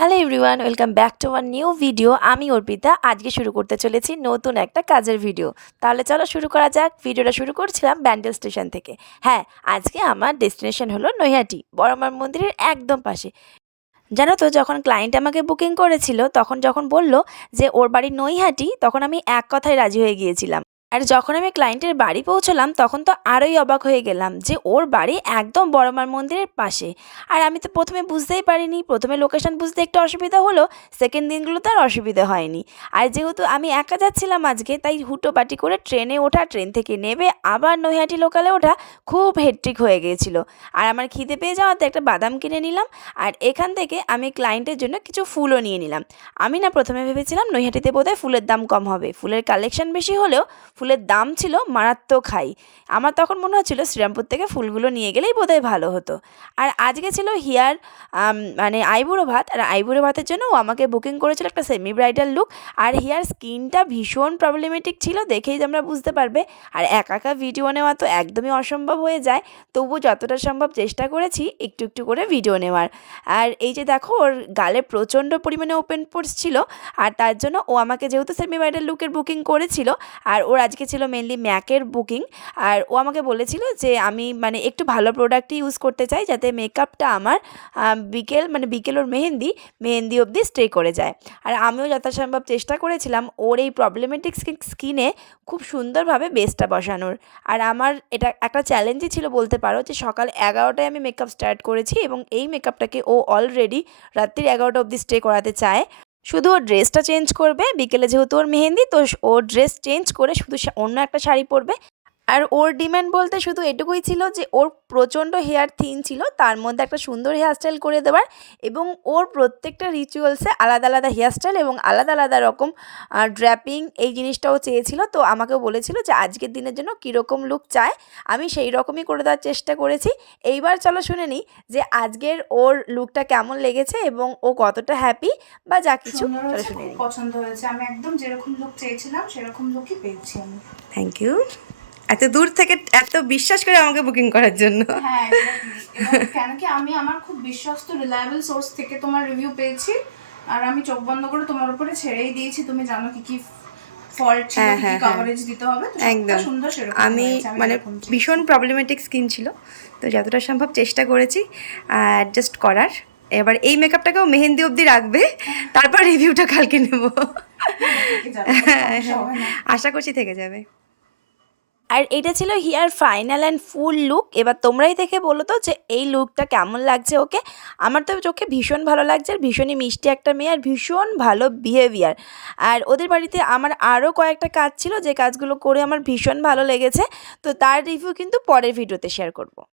Hello everyone, welcome back to our new video. আমি অর্পিতা। আজকে শুরু করতে চলেছি নতুন একটা কাজের ভিডিও। তাহলে চলো শুরু করা যাক। ভিডিওটা শুরু করছিলাম ব্যান্ডেল স্টেশন থেকে। হ্যাঁ, আজকে আমার ডেস্টিনেশন হলো নৈহাটি, বড়মার মন্দিরের একদম পাশে। জানো তো, যখন ক্লায়েন্ট আমাকে বুকিং করেছিল তখন যখন বলল যে ওর বাড়ি নৈহাটি, তখন আমি এক কথায় রাজি হয়ে গিয়েছিলাম। আর যখন আমি ক্লায়েন্টের বাড়ি পৌঁছলাম তখন তো আরোই অবাক হয়ে গেলাম যে ওর বাড়ি একদম বড়মার মন্দিরের পাশে। আর আমি তো প্রথমে বুঝতেই পারিনি, প্রথমে লোকেশন বুঝতে একটু অসুবিধা হলো, সেকেন্ড দিনগুলোতে আর অসুবিধা হয়নি। আর যেহেতু আমি একা যাচ্ছিলাম আজকে, তাই হুটোপাটি করে ট্রেনে ওঠা, ট্রেন থেকে নেবে আবার নৈহাটি লোকালে ওঠা খুব হেট্রিক হয়ে গিয়েছিল। আর আমার খিদে পেয়ে যাওয়াতে একটা বাদাম কিনে নিলাম। আর এখান থেকে আমি ক্লায়েন্টের জন্য কিছু ফুলও নিয়ে নিলাম। আমি না প্রথমে ভেবেছিলাম নৈহাটিতে বোধহয় ফুলের দাম কম হবে, ফুলের কালেকশন বেশি হলেও ফুলের দাম ছিল মারাত্মক হাই। আমার তখন মনে হচ্ছিল শ্রীরামপুর থেকে ফুলগুলো নিয়ে গেলেই বোধহয় ভালো হতো। আর আজকে ছিল হিয়ার মানে আইবুড়ো ভাত, আর আইবুড়ো ভাতের জন্য ও আমাকে বুকিং করেছিল একটা semi bridal look. R here স্কিনটা ভীষণ প্রবলেমেটিক ছিল, দেখেই তোমরা বুঝতে পারবে। আর একা একা ভিডিও নেওয়া তো একদমই অসম্ভব হয়ে যায়, তবু যতটা সম্ভব চেষ্টা করেছি একটু একটু করে ভিডিও নেওয়ার। আর এই যে দেখো, ওর গালে প্রচণ্ড পরিমাণে ওপেন পোর্স ছিল। আর তার জন্য ও আমাকে যেহেতু সেমি ব্রাইডাল লুকের বুকিং করেছিল, আর ওর আজকে ছিল মেনলি ম্যাকের বুকিং। আর ও আমাকে বলেছিল যে আমি মানে একটু ভালো প্রোডাক্টই ইউজ করতে চাই, যাতে মেকআপটা আমার বিকেল ওর মেহেন্দি অবধি স্টে করে যায়। আর আমিও যথাসম্ভব চেষ্টা করেছিলাম ওর এই প্রবলেমেটিক স্কিনে খুব সুন্দরভাবে বেসটা বসানোর। আর আমার এটা একটা চ্যালেঞ্জই ছিল বলতে পারো, যে সকাল 11টায় আমি মেকআপ স্টার্ট করেছি এবং এই মেকআপটাকে ও অলরেডি রাত্রির 11টা অবধি স্টে করাতে চায়। শুধু ওর ড্রেসটা চেঞ্জ করবে, বিকেলে যেহেতু ওর মেহেন্দি, তো ওর ড্রেস চেঞ্জ করে শুধু অন্য একটা শাড়ি পরবে। আর ওর ডিমান্ড বলতে শুধু এটুকুই ছিল যে ওর প্রচণ্ড হেয়ার থিন ছিল, তার মধ্যে একটা সুন্দর হেয়ারস্টাইল করে দেওয়ার, এবং ওর প্রত্যেকটা রিচুয়ালসে আলাদা আলাদা হেয়ারস্টাইল এবং আলাদা আলাদা রকম ড্র্যাপিং, এই জিনিসটাও চেয়েছিল। তো আমাকেও বলেছিল যে আজকের দিনের জন্য কীরকম লুক চায়, আমি সেই রকমই করে দেওয়ার চেষ্টা করেছি। এইবার চলো শুনে নিই যে আজকের ওর লুকটা কেমন লেগেছে এবং ও কতটা হ্যাপি বা যা কিছু। চলো শুনে নিই। পছন্দ হয়েছে, আমি একদম যেরকম লুক চেয়েছিলাম সেরকম লুকই পেয়েছি আমি। থ্যাংক ইউ, এত দূর থেকে এত বিশ্বাস করে আমাকে বুকিং করার জন্য। হ্যাঁ, কেন কি আমি আমার খুব বিশ্বস্ত রিলায়েবল সোর্স থেকে তোমার রিভিউ পেয়েছি, আর আমি চোখ বন্ধ করে তোমার উপরে ছেড়েই দিয়েছি। তুমি জানো কি কি ফল্ট ছিল, কি কভারেজ দিতে হবে, তো একদম সুন্দর সেরকম আমি মানে ভীষণ প্রবলেমেটিক স্কিন ছিল, তো যতটা সম্ভব চেষ্টা করেছি অ্যাডজাস্ট করার। এবার এই মেকআপটাকেও মেহেন্দি অবধি রাখবে, তারপর রিভিউটা কালকে নেব। আশা করছি থেকে যাবে। আর এটা ছিল here final and full look. এবার তোমরাই দেখে বলো তো যে এই লুকটা কেমন লাগছে ওকে। আমার তো চোখে ভীষণ ভালো লাগছে, আর ভীষণই মিষ্টি একটা মেয়ে, আর ভীষণ ভালো বিহেভিয়ার। আর ওদের বাড়িতে আমার আরও কয়েকটা কাজ ছিল, যে কাজগুলো করে আমার ভীষণ ভালো লেগেছে। তো তার রিভিউ কিন্তু পরের ভিডিওতে শেয়ার করব।